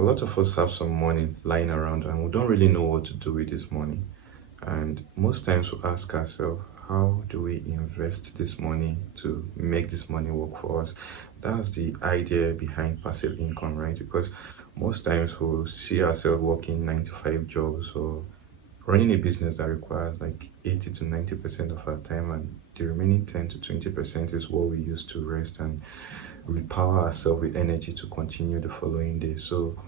A lot of us have some money lying around and we don't really know what to do with this money. And most times we ask ourselves, how do we invest this money to make this money work for us? That's the idea behind passive income, right? Because most times we'll see ourselves working 9 to 5 jobs or running a business that requires like 80 to 90% of our time, and the remaining 10 to 20% is what we use to rest and repower ourselves with energy to continue the following day. So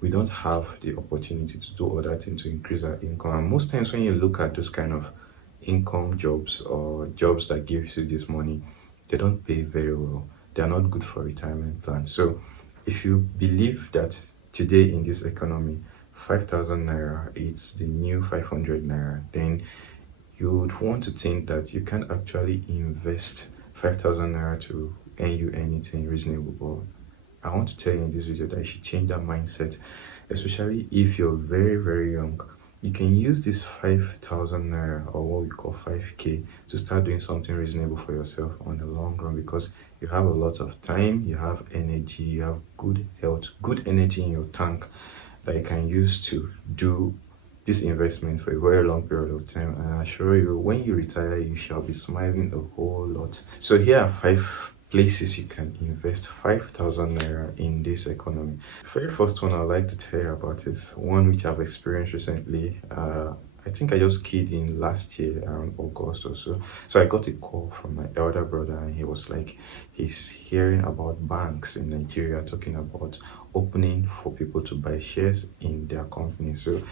we don't have the opportunity to do other things to increase our income. And most times when you look at those kind of income jobs or jobs that gives you this money, they don't pay very well. They are not good for retirement plans. So if you believe that today in this economy 5,000 naira is the new 500 naira, then you would want to think that you can actually invest 5,000 naira to earn you anything reasonable. But I want to tell you in this video that you should change that mindset, especially if you're very, very young. You can use this 5,000 naira or what we call 5k to start doing something reasonable for yourself on the long run, because you have a lot of time, you have energy, you have good health, good energy in your tank that you can use to do this investment for a very long period of time. And I assure you, when you retire, you shall be smiling a whole lot. So here are 5 places you can invest 5,000 naira in this economy. The very first one I'd like to tell you about is one which I've experienced recently. I think I just keyed in last year around August or so. So I got a call from my elder brother, and he was like, he's hearing about banks in Nigeria talking about opening for people to buy shares in their company. So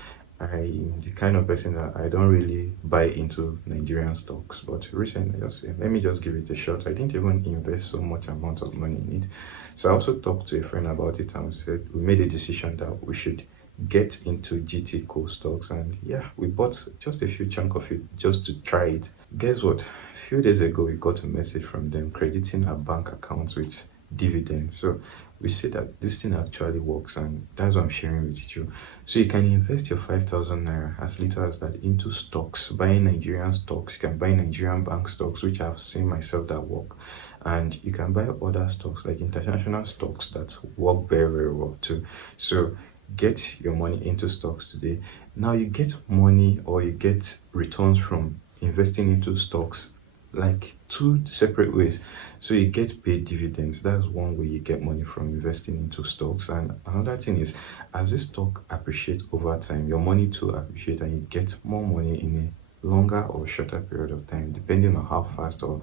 I'm the kind of person that I don't really buy into Nigerian stocks, but recently I just said, let me just give it a shot. I didn't even invest so much amount of money in it. So I also talked to a friend about it, and we said we made a decision that we should get into GT Co stocks. And yeah, we bought just a few chunk of it just to try it. Guess what? A few days ago, we got a message from them crediting our bank accounts with dividends. So we see that this thing actually works, and that's what I'm sharing with you. So you can invest your 5,000 naira as little as that into stocks, buying Nigerian stocks. You can buy Nigerian bank stocks, which I've seen myself that work, and you can buy other stocks like international stocks that work very, very well too. So get your money into stocks today. Now you get money or you get returns from investing into stocks like 2 separate ways. So you get paid dividends. That's one way you get money from investing into stocks. And another thing is, as this stock appreciates over time, your money too appreciates, and you get more money in a longer or shorter period of time, depending on how fast or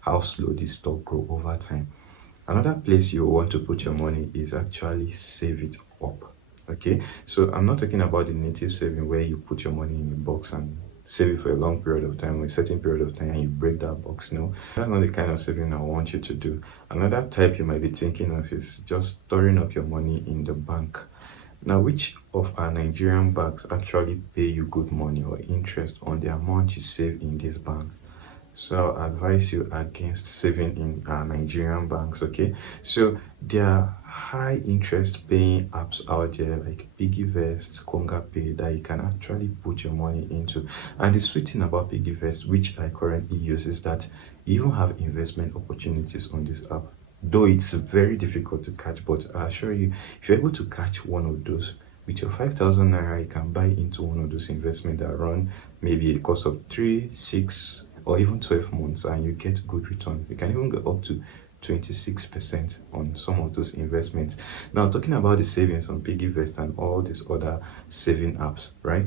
how slow this stock grow over time. Another place you want to put your money is actually save it up. Okay, so I'm not talking about the native saving where you put your money in a box and save it for a long period of time or a certain period of time and you break that box. No, that's not the kind of saving I want you to do. Another type you might be thinking of is just storing up your money in the bank. Now, which of our Nigerian banks actually pay you good money or interest on the amount you save in this bank? So I advise you against saving in Nigerian banks. Okay, so there are high interest paying apps out there like PiggyVest, Konga Pay that you can actually put your money into. And the sweet thing about PiggyVest, which I currently use, is that you even have investment opportunities on this app. Though it's very difficult to catch, but I assure you, if you're able to catch one of those with your 5,000 naira, you can buy into one of those investments that run maybe a course of 3, 6, or even 12 months, and you get good return. You can even go up to 26% on some of those investments. Now, talking about the savings on PiggyVest and all these other saving apps, right?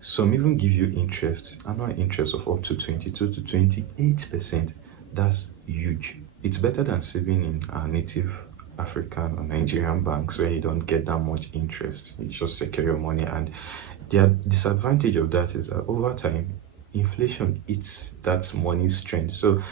Some even give you interest, annual interest of up to 22 to 28%. That's huge. It's better than saving in our native African or Nigerian banks where you don't get that much interest. You just secure your money, and the disadvantage of that is that over time, inflation eats that money strength. So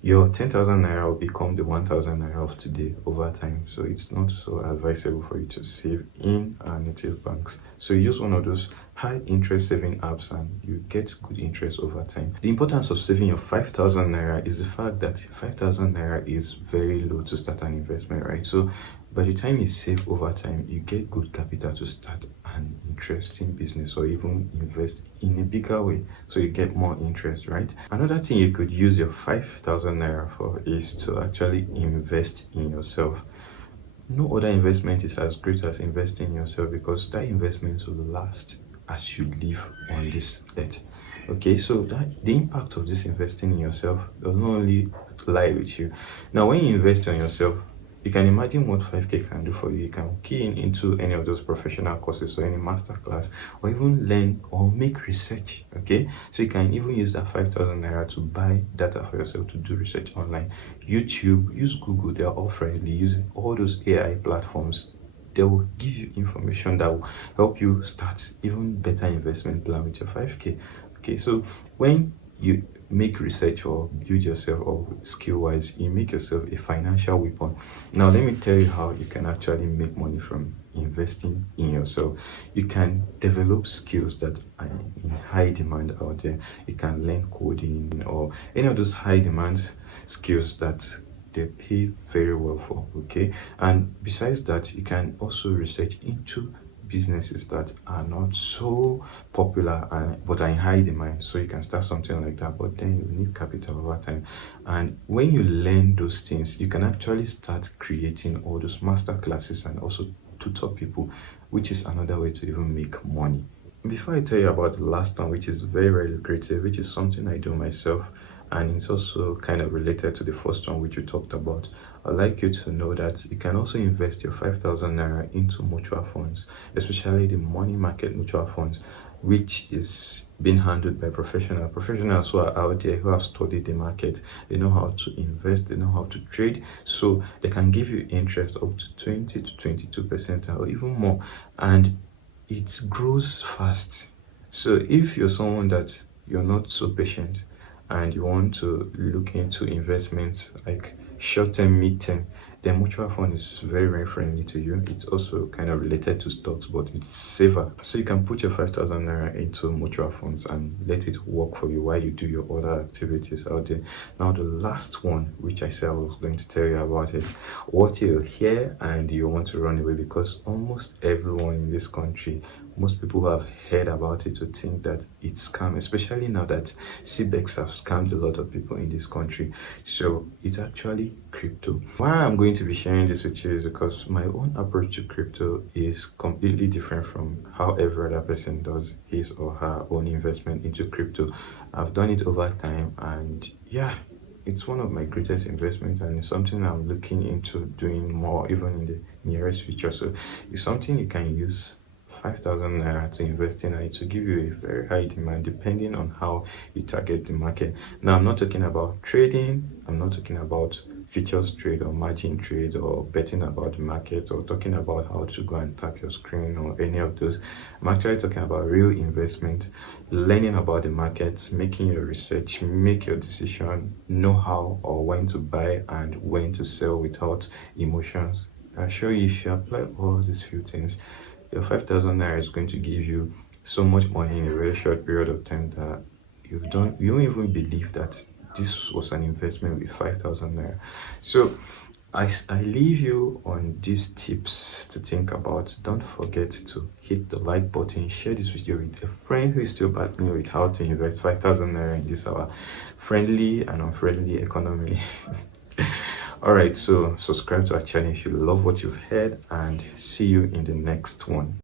your 10,000 naira will become the 1,000 naira of today over time. So it's not so advisable for you to save in our native banks. So use one of those high interest saving apps and you get good interest over time. The importance of saving your 5,000 naira is the fact that 5,000 naira is very low to start an investment, right? So by the time you save over time, you get good capital to start an interesting business or even invest in a bigger way, so you get more interest, right? Another thing you could use your 5,000 naira for is to actually invest in yourself. no other investment is as great as investing in yourself, because that investment will last as you live on this earth. Okay, so that the impact of this investing in yourself does not only lie with you. Now, when you invest in yourself, you can imagine what 5k can do for you. You can key in into any of those professional courses or any master class, or even learn or make research. Okay, so you can even use that 5,000 naira to buy data for yourself to do research online. YouTube, use Google, they are all friendly. Using all those AI platforms, they will give you information that will help you start even better investment plan with your 5k. Okay, so when you make research or build yourself or skill wise, you make yourself a financial weapon. Now let me tell you how you can actually make money from investing in yourself. You can develop skills that are in high demand out there. You can learn coding or any of those high demand skills that they pay very well for. Okay, and besides that, you can also research into businesses that are not so popular and but are in high demand, so you can start something like that, but then you need capital over time. And when you learn those things, you can actually start creating all those master classes and also tutor people, which is another way to even make money. Before I tell you about the last one, which is very, very lucrative, which is something I do myself, and it's also kind of related to the first one which we talked about, I'd like you to know that you can also invest your 5,000 naira into mutual funds, especially the money market mutual funds, which is being handled by professionals who are out there, who have studied the market. They know how to invest, they know how to trade, so they can give you interest up to 20 to 22% or even more, and it grows fast. So if you're someone that you're not so patient and you want to look into investments like short-term, mid-term, then mutual fund is very, very friendly to you. It's also kind of related to stocks, but it's safer. So you can put your 5,000 naira into mutual funds and let it work for you while you do your other activities out there. Now, the last one, which I said I was going to tell you about, is what you hear and you want to run away, because almost everyone in this country, most people who have heard about it would think that it's scam, especially now that CBEX have scammed a lot of people in this country. So it's actually crypto. Why I'm going to be sharing this with you is because my own approach to crypto is completely different from how every other person does his or her own investment into crypto. I've done it over time, and yeah, it's one of my greatest investments, and it's something I'm looking into doing more even in the nearest future. So it's something you can use 5,000 naira to invest in, and it will give you a very high demand depending on how you target the market. Now, I'm not talking about trading, I'm not talking about futures trade or margin trade or betting about the market or talking about how to go and tap your screen or any of those. I'm actually talking about real investment, learning about the markets, making your research, make your decision, know how or when to buy and when to sell without emotions. I'll show you, if you apply all these few things, your 5,000 naira is going to give you so much money in a very short period of time that you don't even believe that this was an investment with 5,000 naira. So I leave you on these tips to think about. Don't forget to hit the like button, share this video with a friend who is still battling with how to invest 5,000 naira in this our friendly and unfriendly economy. All right, so subscribe to our channel if you love what you've heard, and see you in the next one.